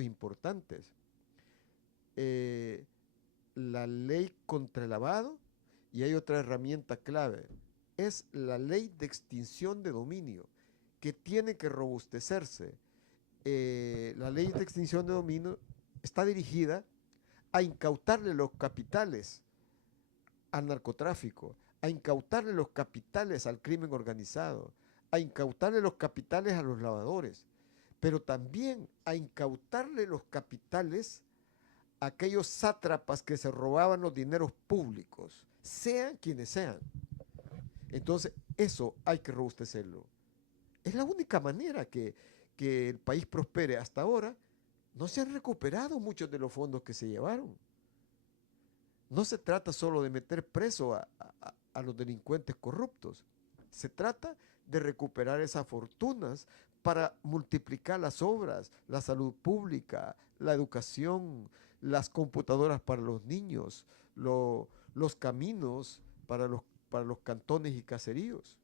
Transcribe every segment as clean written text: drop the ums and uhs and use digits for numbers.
importantes. Eh, la ley contra el lavado y hay otra herramienta clave. Es la ley de extinción de dominio que tiene que robustecerse. La ley de extinción de dominio está dirigida a incautarle los capitales al narcotráfico, a incautarle los capitales al crimen organizado, a incautarle los capitales a los lavadores, pero también a incautarle los capitales a aquellos sátrapas que se robaban los dineros públicos, sean quienes sean. Entonces, eso hay que robustecerlo. Es la única manera que el país prospere. Hasta ahora no se han recuperado muchos de los fondos que se llevaron. No se trata solo de meter preso a los delincuentes corruptos. Se trata de recuperar esas fortunas para multiplicar las obras, la salud pública, la educación, las computadoras para los niños, los caminos para los cantones y caseríos.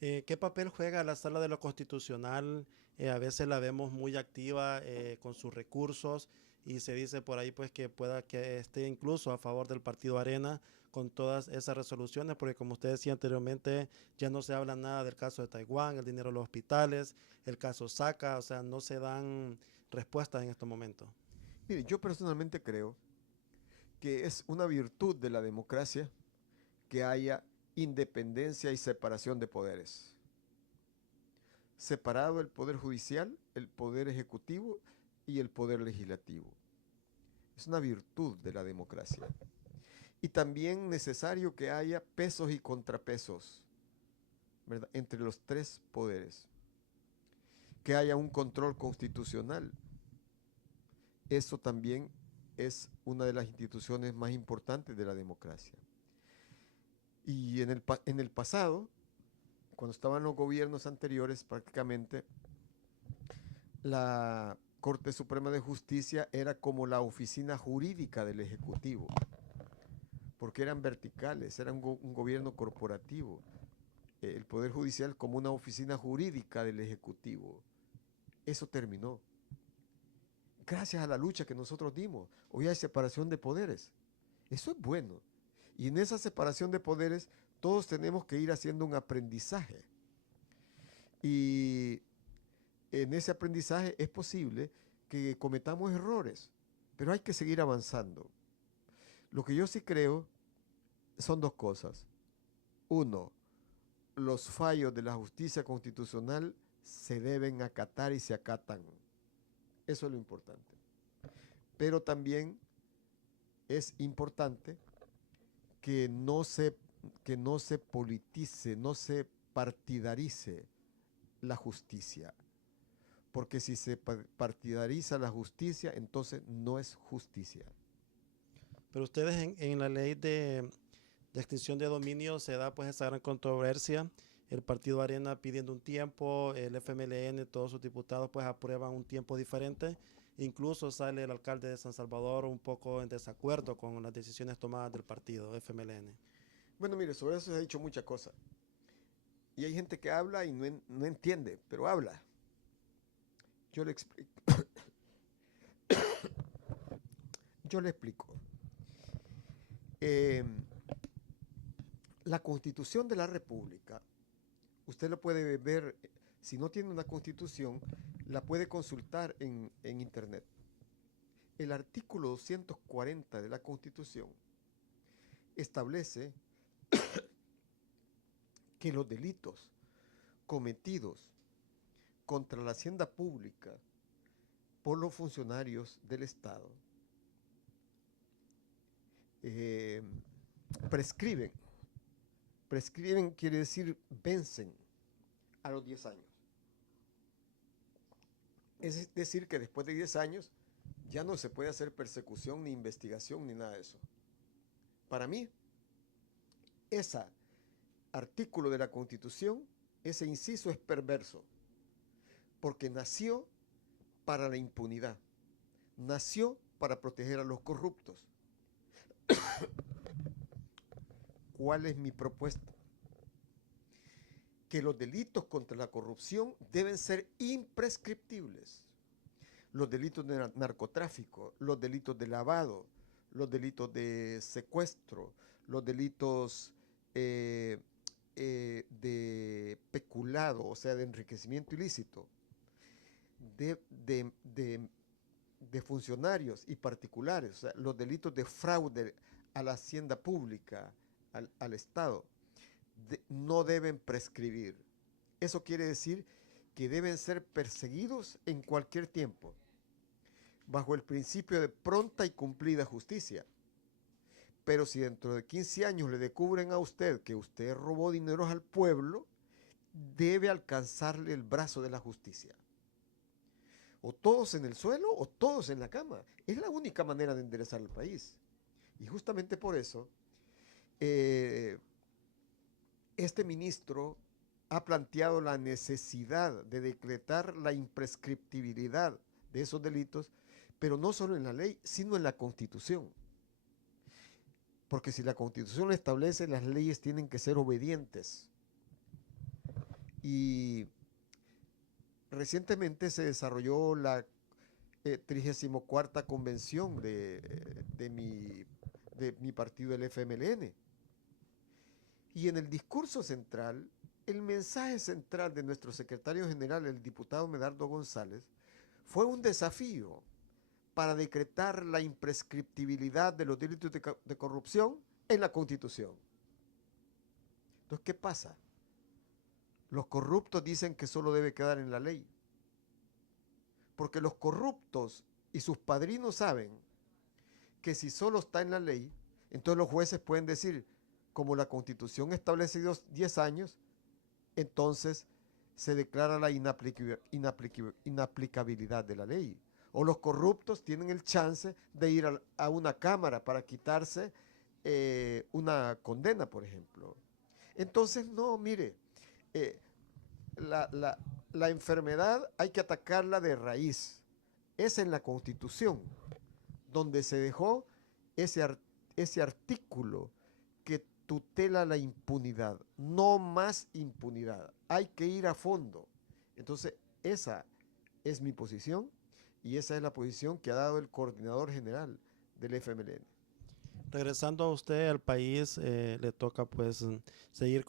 ¿Qué papel juega la Sala de lo Constitucional? A veces la vemos muy activa con sus recursos y se dice por ahí pues que pueda que esté incluso a favor del partido Arena con todas esas resoluciones, porque como usted decía anteriormente, ya no se habla nada del caso de Taiwán, el dinero de los hospitales, el caso Saca, o sea, no se dan respuestas en estos momentos. Mire, yo personalmente creo que es una virtud de la democracia que haya independencia y separación de poderes. Separado el poder judicial, el poder ejecutivo y el poder legislativo. Es una virtud de la democracia. Y también necesario que haya pesos y contrapesos, ¿verdad?, entre los tres poderes. Que haya un control constitucional. Eso también es una de las instituciones más importantes de la democracia. Y en el pasado, cuando estaban los gobiernos anteriores, prácticamente la Corte Suprema de Justicia era como la oficina jurídica del Ejecutivo, porque eran verticales, era un gobierno corporativo. El Poder Judicial como una oficina jurídica del Ejecutivo. Eso terminó. Gracias a la lucha que nosotros dimos, hoy hay separación de poderes. Eso es bueno. Y en esa separación de poderes, todos tenemos que ir haciendo un aprendizaje. Y en ese aprendizaje es posible que cometamos errores, pero hay que seguir avanzando. Lo que yo sí creo son dos cosas. Uno, los fallos de la justicia constitucional se deben acatar y se acatan. Eso es lo importante. Pero también es importante que que no se politice, no se partidarice la justicia. Porque si se partidariza la justicia, entonces no es justicia. Pero ustedes en la ley de extinción de dominio se da pues esa gran controversia. El partido Arena pidiendo un tiempo, el FMLN, todos sus diputados pues aprueban un tiempo diferente. Incluso sale el alcalde de San Salvador un poco en desacuerdo con las decisiones tomadas del partido FMLN. Bueno, mire, sobre eso se ha dicho muchas cosas. Y hay gente que habla y no entiende, pero habla. Yo le explico. Yo le explico. Eh, la Constitución de la República, usted lo puede ver, si no tiene una Constitución, la puede consultar en Internet. El artículo 240 de la Constitución establece que los delitos cometidos contra la hacienda pública por los funcionarios del Estado eh, prescriben. Prescriben quiere decir vencen a los 10 años. Es decir, que después de 10 años ya no se puede hacer persecución ni investigación ni nada de eso. Para mí, ese artículo de la Constitución, ese inciso es perverso, porque nació para la impunidad, nació para proteger a los corruptos. ¿Cuál es mi propuesta? Que los delitos contra la corrupción deben ser imprescriptibles. los delitos de narcotráfico, los delitos de lavado, los delitos de secuestro, los delitos de peculado, o sea, de enriquecimiento ilícito, de, de, de, de funcionarios y particulares, o sea, los delitos de fraude a la hacienda pública, al Estado, no deben prescribir. Eso quiere decir que deben ser perseguidos en cualquier tiempo, bajo el principio de pronta y cumplida justicia. Pero si dentro de 15 años le descubren a usted que usted robó dineros al pueblo, debe alcanzarle el brazo de la justicia. O todos en el suelo o todos en la cama. Es la única manera de enderezar el país. Y justamente por eso, este ministro ha planteado la necesidad de decretar la imprescriptibilidad de esos delitos, pero no solo en la ley, sino en la Constitución. Porque si la Constitución lo establece, las leyes tienen que ser obedientes. Y recientemente se desarrolló la 34ª convención de mi partido, el FMLN. Y en el discurso central, el mensaje central de nuestro secretario general, el diputado Medardo González, fue un desafío para decretar la imprescriptibilidad de los delitos de corrupción en la Constitución. Entonces, ¿qué pasa? Los corruptos dicen que solo debe quedar en la ley, porque los corruptos y sus padrinos saben que si solo está en la ley, entonces los jueces pueden decir, como la Constitución establece 10 años, entonces se declara la inaplicabilidad de la ley. O los corruptos tienen el chance de ir a una cámara para quitarse una condena, por ejemplo. Entonces, no, mire, la enfermedad hay que atacarla de raíz. Es en la Constitución donde se dejó ese artículo que tutela la impunidad. No más impunidad. Hay que ir a fondo. Entonces, esa es mi posición y esa es la posición que ha dado el coordinador general del FMLN. Regresando a usted al país, le toca pues seguir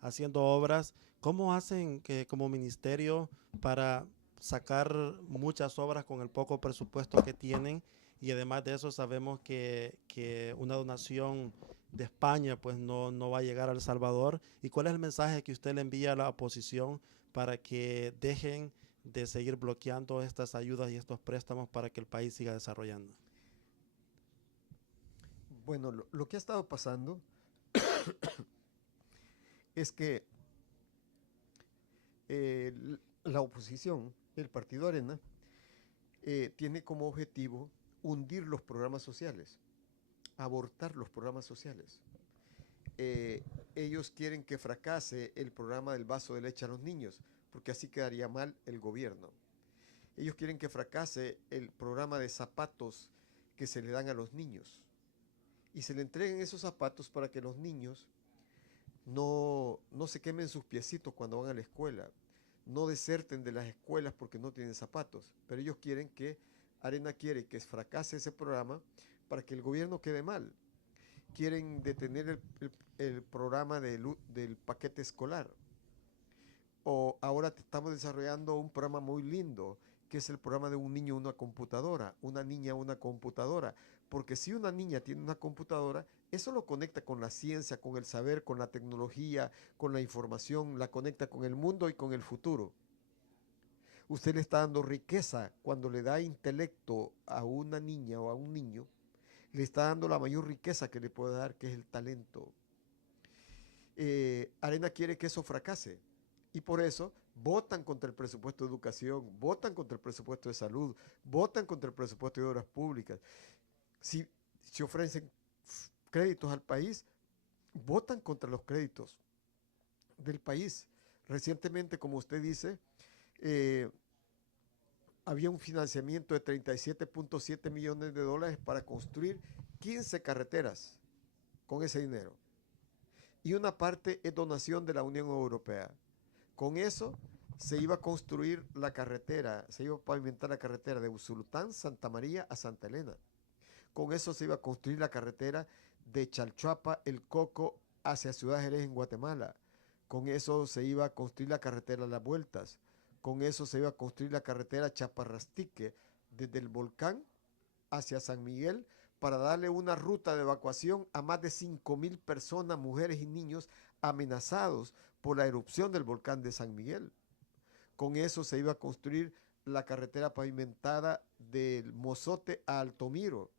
haciendo obras. ¿Cómo hacen que como ministerio para sacar muchas obras con el poco presupuesto que tienen? Y además de eso sabemos que una donación de España pues no va a llegar a El Salvador. ¿Y cuál es el mensaje que usted le envía a la oposición para que dejen de seguir bloqueando estas ayudas y estos préstamos para que el país siga desarrollando? Bueno, lo que ha estado pasando es que la oposición, el Partido Arena, tiene como objetivo hundir los programas sociales, abortar los programas sociales. Ellos quieren que fracase el programa del vaso de leche a los niños, porque así quedaría mal el gobierno. Ellos quieren que fracase el programa de zapatos que se le dan a los niños y se le entreguen esos zapatos para que los niños no se quemen sus piecitos cuando van a la escuela, no deserten de las escuelas porque no tienen zapatos, pero ellos quieren Arena quiere que fracase ese programa para que el gobierno quede mal. Quieren detener el programa del paquete escolar. O ahora estamos desarrollando un programa muy lindo, que es el programa de un niño una computadora, una niña una computadora. Porque si una niña tiene una computadora, eso lo conecta con la ciencia, con el saber, con la tecnología, con la información, la conecta con el mundo y con el futuro. Usted le está dando riqueza cuando le da intelecto a una niña o a un niño, le está dando la mayor riqueza que le puede dar, que es el talento. Arena quiere que eso fracase y por eso votan contra el presupuesto de educación, votan contra el presupuesto de salud, votan contra el presupuesto de obras públicas. Si se ofrecen créditos al país, votan contra los créditos del país. Recientemente, como usted dice, había un financiamiento de 37.7 millones de dólares para construir 15 carreteras con ese dinero. Y una parte es donación de la Unión Europea. Con eso se iba a construir la carretera, se iba a pavimentar la carretera de Usulután, Santa María a Santa Elena. Con eso se iba a construir la carretera de Chalchuapa, El Coco, hacia Ciudad Jerez en Guatemala. Con eso se iba a construir la carretera Las Vueltas. Con eso se iba a construir la carretera Chaparrastique, desde el volcán hacia San Miguel, para darle una ruta de evacuación a más de 5,000 personas, mujeres y niños amenazados por la erupción del volcán de San Miguel. Con eso se iba a construir la carretera pavimentada del Mozote a Altomiro.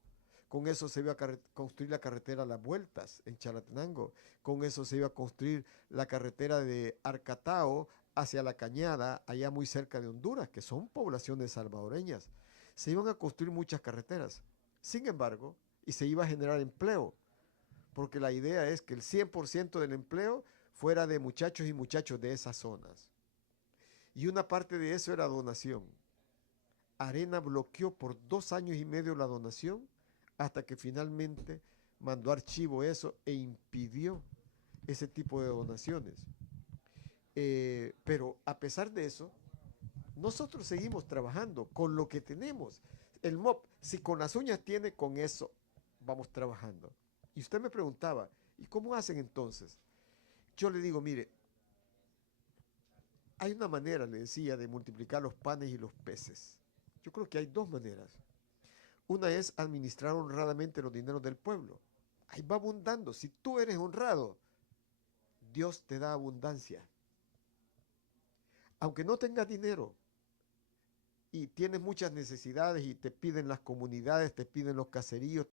Con eso se iba a construir la carretera Las Vueltas en Chalatenango. Con eso se iba a construir la carretera de Arcatao hacia La Cañada, allá muy cerca de Honduras, que son poblaciones salvadoreñas. Se iban a construir muchas carreteras. Sin embargo, y se iba a generar empleo, porque la idea es que el 100% del empleo fuera de muchachos y muchachos de esas zonas. Y una parte de eso era donación. Arena bloqueó por 2 años y medio la donación hasta que finalmente mandó archivo eso e impidió ese tipo de donaciones. Pero a pesar de eso, nosotros seguimos trabajando con lo que tenemos. El MOP, si con las uñas tiene, con eso vamos trabajando. Y usted me preguntaba, ¿y cómo hacen entonces? Yo le digo, mire, hay una manera, le decía, de multiplicar los panes y los peces. Yo creo que hay dos maneras. Una es administrar honradamente los dineros del pueblo. Ahí va abundando. Si tú eres honrado, Dios te da abundancia. Aunque no tengas dinero y tienes muchas necesidades y te piden las comunidades, te piden los caseríos,